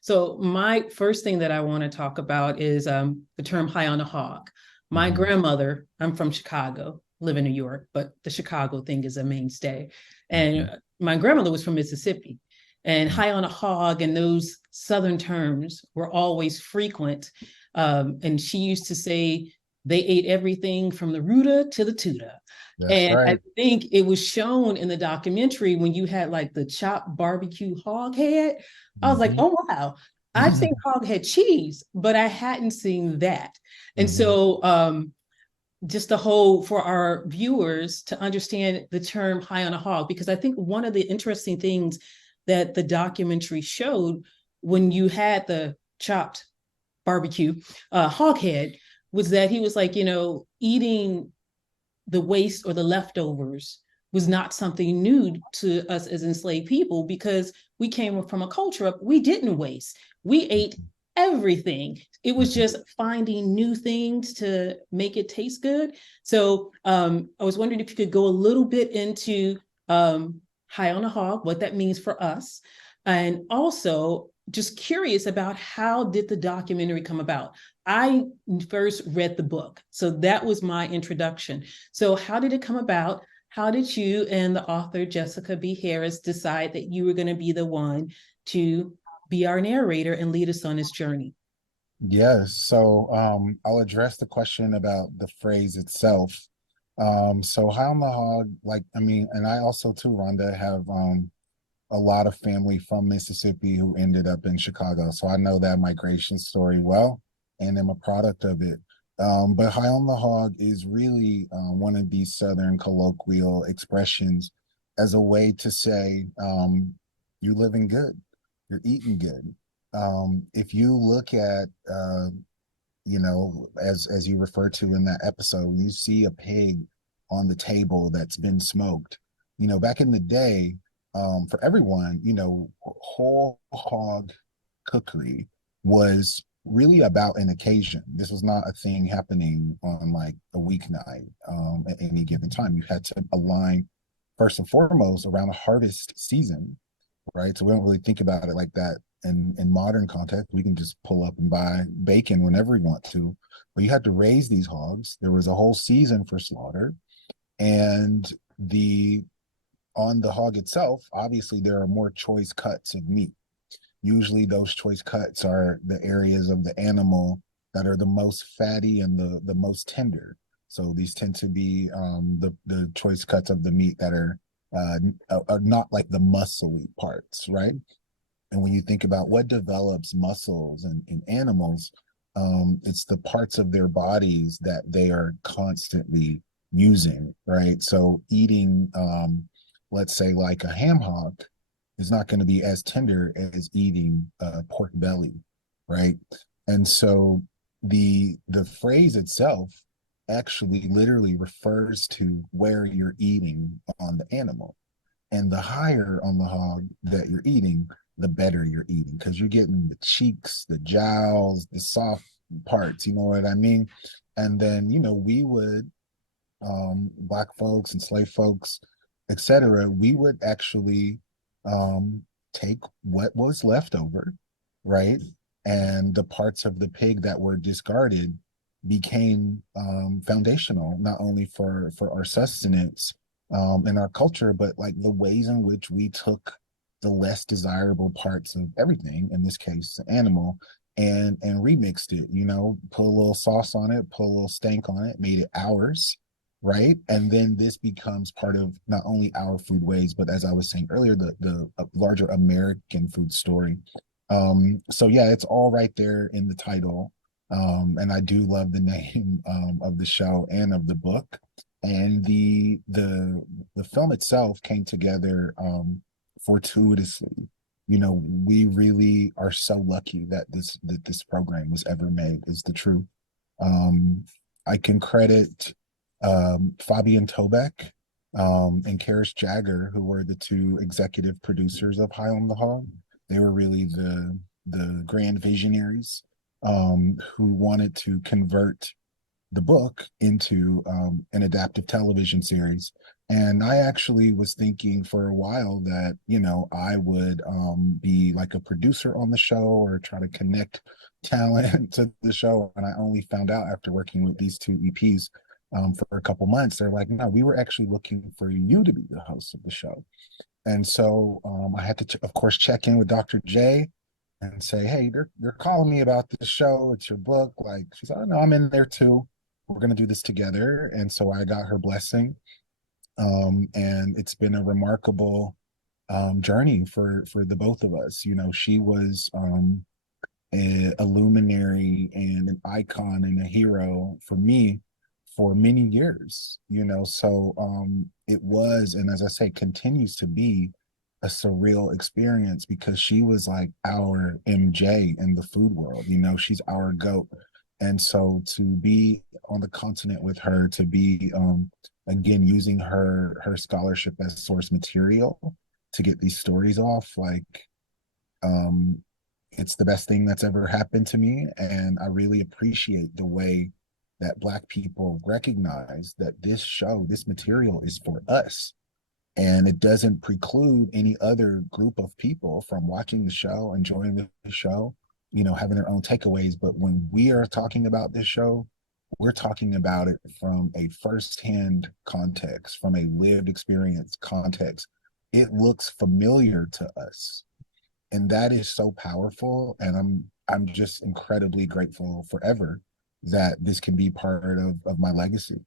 So my first thing that I want to talk about is the term high on a hog. My Mhm. grandmother, I'm from Chicago, live in New York, but the Chicago thing is a mainstay. Mhm. And my grandmother was from Mississippi. And Mhm. high on a hog and those Southern terms were always frequent. And she used to say they ate everything from the rooter to the tutor. That's And I right. think it was shown in the documentary when you had like the chopped barbecue hog head. I was like, Mhm. oh, wow. I've seen hog head cheese, but I hadn't seen that. And Mhm. so, just the whole for our viewers to understand the term high on a hog, because I think one of the interesting things that the documentary showed when you had the chopped barbecue hog head was that he was like, eating the waste or the leftovers was not something new to us as enslaved people because we came from a culture of we didn't waste. We ate everything. It was Mhm. just finding new things to make it taste good. So I was wondering if you could go a little bit into high on a hog, what that means for us, and also just curious about how did the documentary come about. I first read the book, so that was my introduction. So, how did it come about? How did you and the author, Jessica B. Harris, decide that you were going to be the one to be our narrator and lead us on this journey? Yes. So I'll address the question about the phrase itself. So high on the hog, like I mean, and I also too, Rhonda, have a lot of family from Mississippi who ended up in Chicago. So I know that migration story well, and I'm a product of it. But high on the hog is really one of these Southern colloquial expressions as a way to say you're living good, you're eating good. If you look at, as you referred to in that episode, you see a pig on the table that's been smoked. Back in the day, for everyone, whole hog cookery was really about an occasion. This was not a thing happening on like a weeknight at any given time. You had to align first and foremost around a harvest season, right? So we don't really think about it like that in modern context. We can just pull up and buy bacon whenever we want to. But you had to raise these hogs. There was a whole season for slaughter. And the on the hog itself, obviously there are more choice cuts of meat. Usually those choice cuts are the areas of the animal that are the most fatty and the most tender. So these tend to be the choice cuts of the meat that are not like the muscly parts, right? And when you think about what develops muscles in animals, it's the parts of their bodies that they are constantly using, right? So eating, let's say, like a ham hock is not going to be as tender as eating pork belly, right? And so the phrase itself actually literally refers to where you're eating on the animal. And the higher on the hog that you're eating, the better you're eating because you're getting the cheeks, the jowls, the soft parts, you know what I mean? And then, we would, black folks and slave folks, etc., we would actually um, take what was left over, right? And the parts of the pig that were discarded became foundational, not only for our sustenance in our culture, but like the ways in which we took the less desirable parts of everything, in this case, the animal, and remixed it, put a little sauce on it, put a little stank on it, made it ours, right? And then this becomes part of not only our foodways, but as I was saying earlier, the larger American food story. So yeah, it's all right there in the title. And I do love the name of the show and of the book. And the film itself came together fortuitously. We really are so lucky that this program was ever made, is the truth. Um, I can credit Fabian Tobeck and Karis Jagger, who were the two executive producers of High on the Hog. They were really the grand visionaries who wanted to convert the book into an adaptive television series. And I actually was thinking for a while that, I would be like a producer on the show or try to connect talent to the show. And I only found out after working with these two EPs for a couple months, they're like, no, we were actually looking for you to be the host of the show. And so I had to, of course, check in with Dr. J and say, hey, they're calling me about this show. It's your book. Like, she's like, oh, no, I'm in there too. We're going to do this together. And so I got her blessing. And it's been a remarkable journey for the both of us. She was a luminary and an icon and a hero for me for many years, so it was, and as I say, continues to be a surreal experience because she was like our MJ in the food world. She's our goat. And so to be on the continent with her, to be again using her scholarship as source material to get these stories off, like um it's the best thing that's ever happened to me. And I really appreciate the way that Black people recognize that this show, this material is for us. And it doesn't preclude any other group of people from watching the show, enjoying the show, having their own takeaways. But when we are talking about this show, we're talking about it from a firsthand context, from a lived experience context. It looks familiar to us, and that is so powerful. And I'm just incredibly grateful forever that this can be part of my legacy.